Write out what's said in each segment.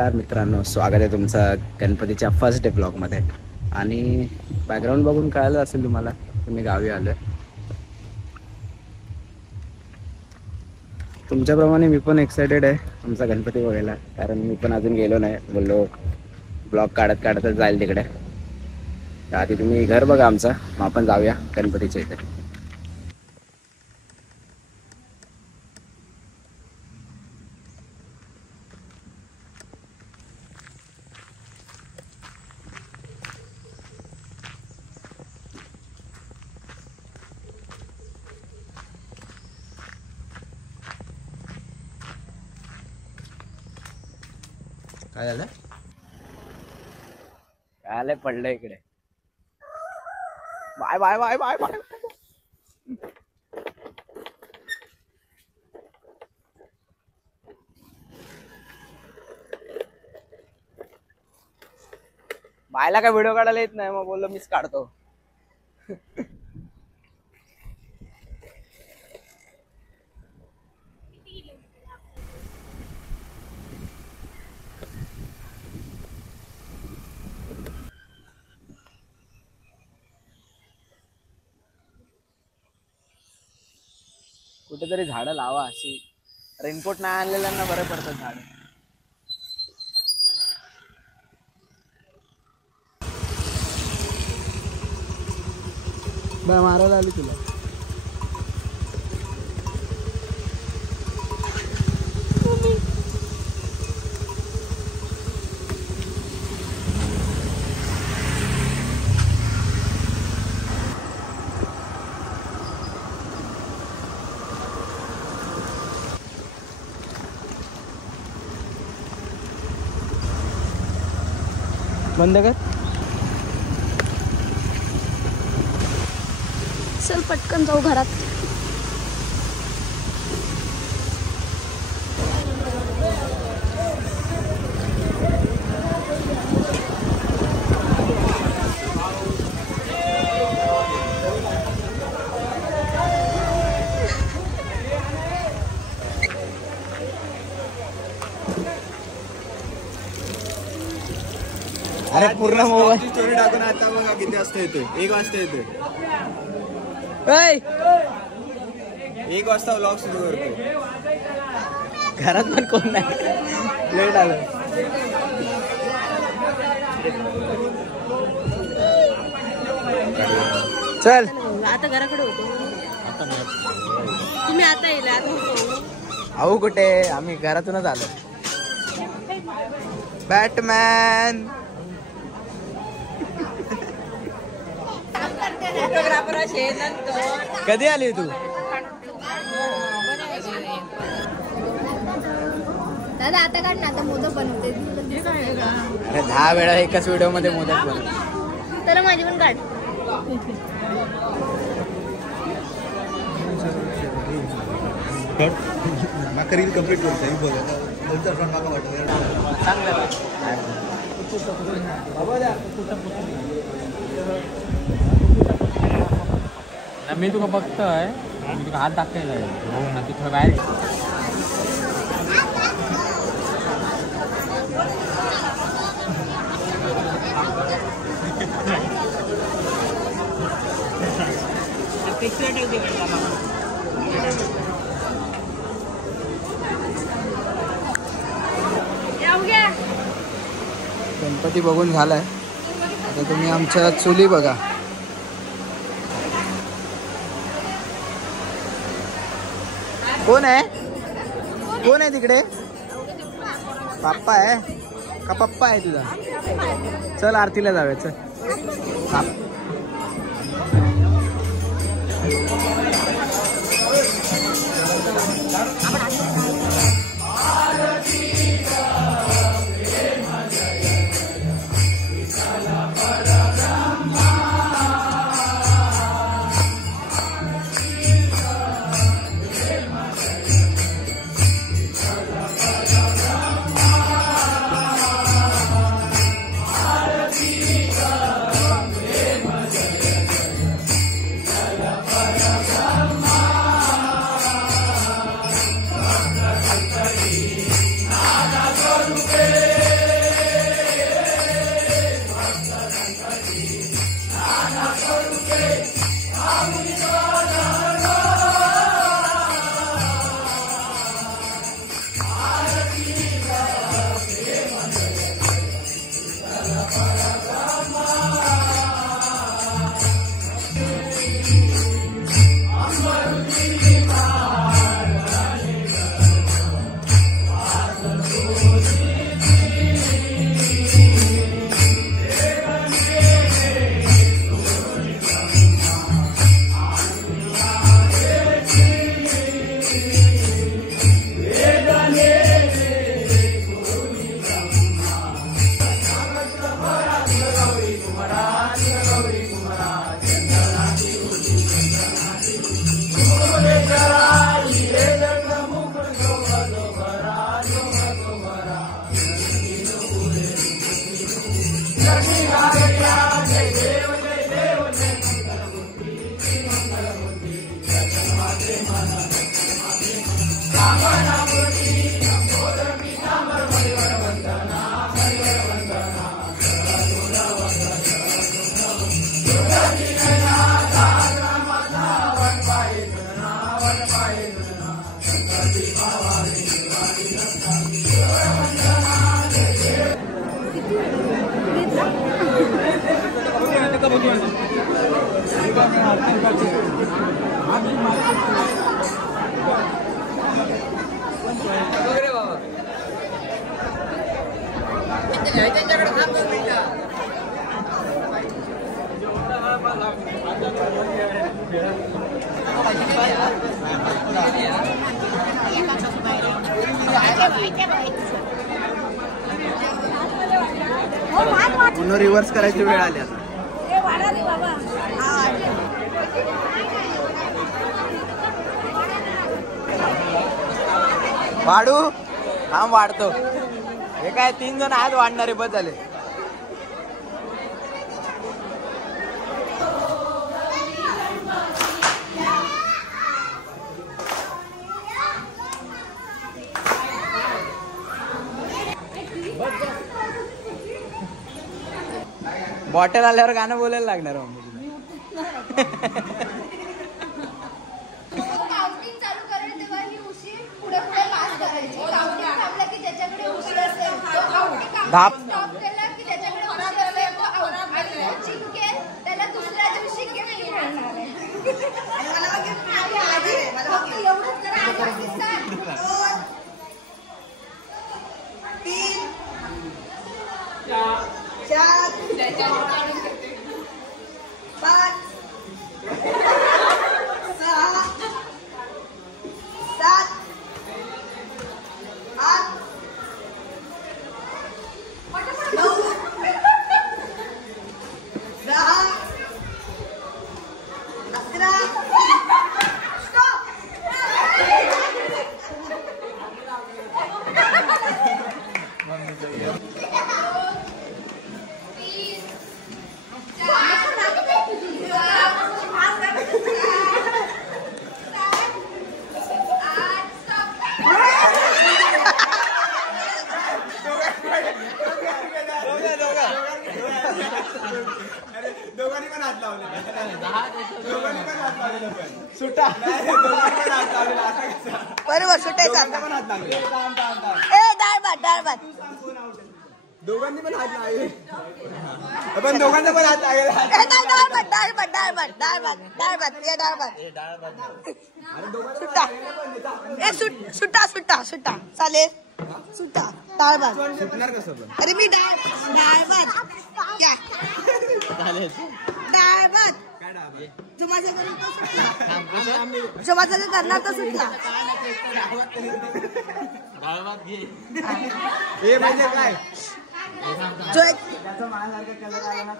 नमस्कार मित्रांनो, स्वागत आहे तुमचं गणपतीच्या फर्स्ट डे ब्लॉगमध्ये. आणि बॅकग्राऊंड बघून कळलं असेल तुम्हाला तुम्ही गावी आलोय. तुमच्याप्रमाणे मी पण एक्सायटेड आहे आमचा गणपती बघायला, कारण मी पण अजून गेलो नाही. बोललो ब्लॉग काढत काढतच जाईल तिकडे. आधी तुम्ही घर बघा आमचं, मग आपण जाऊया गणपतीच्या इथे. काय झालं? काय आलंय पडलं इकडे. Bye bye bye bye bye. बायला काय व्हिडिओ काढायला येत नाही, मग बोललो मीच काढतो. कुठेतरी झाडं लावा, अशी रेनकोट नाही आणलेल्यांना बरं पडतं झाड. बाय मारायला आली तुला. बंद कर. चल पटकन जाऊ घरात. अरे पूर्ण मोबाईल स्टोरी टाकून आता बघा किती वाजता येतोय. 1 वाजता येतोय. 1 वाजता व्लॉग सुरू करतो. घरात पण कोण नाही, लेट आलं. चल आता घराकडे होतो. तुम्ही आता येईल. अहो कुठे, आम्ही घरातूनच आलो. बॅटमॅन कधी आली तू? दादा आता काढ ना, आता मोदक बनवते. अरे 10 वेळा एकाच व्हिडिओ मध्ये मोदक बनव. तर माझी पण काढ. रील कम्प्लीट करतो. मी तुका बघतोय, मी तुका हात दाखवलाय ना, तू थोडं बाहेर. गणपती बघून झालाय, आता तुम्ही आमच्या चुली बघा. कोण आहे? कोण आहे तिकडे? पप्पा आहे का? पप्पा आहे तुझा? चल आरतीला जाऊया. चल. पुन्हा रिव्हर्स करायची वेळ आली आता. वाढू थांब वाढतो. हे काय 3 जण आज वाढणारे बस झाले. बॉटल आल्यावर गाणं बोलायला लागणार काउंटिंग चालू करेल तेव्हा ही उशी पुढे पुढे पास करायची. काउंटिंग थांबलं की ज्याच्याकडे उशी असेल तो आउट. धाप. स्टॉप केला की ज्याच्याकडे उशी असेल तो आउट. आणि जो जिंकेल त्याला दुसऱ्या दिवशी गिफ्ट मिळणार आहे. फक्त एवढंच करा. आता 7, 3, 4, 5, 6, 7, 8, 9, 10, 11. स्टॉप. दोघांनी पण हात लावले. सुटा बरोबर सुटायचा. पण हात लागले. ए डाळ भात दोघांनी पण हात लावले. पण दोघांना पण हात लागले. सुट्टा चालेल. सुट्टा डाळ भात. सुटणार कसं पण. अरे मी डाळ भात काय डाळ? जो माझा करणार तर सुटला. हे म्हणजे काय? जो एक त्याचा माझ्यासारखा कलर आला ना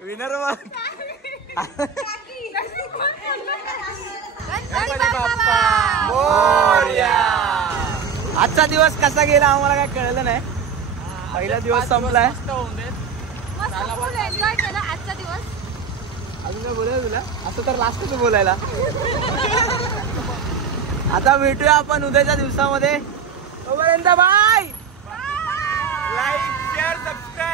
विनर मग आजचा दिवस कसा गेला आम्हाला काय कळलं नाही. पहिला दिवस संपलाय. मस्त फुल एन्जॉय केला आजचा दिवस. अजून काय बोलायला तुला असं तर लास्टच बोलायला. आता भेटूया आपण उद्याच्या दिवसामध्ये. तोपर्यंत बाय. Like share subscribe.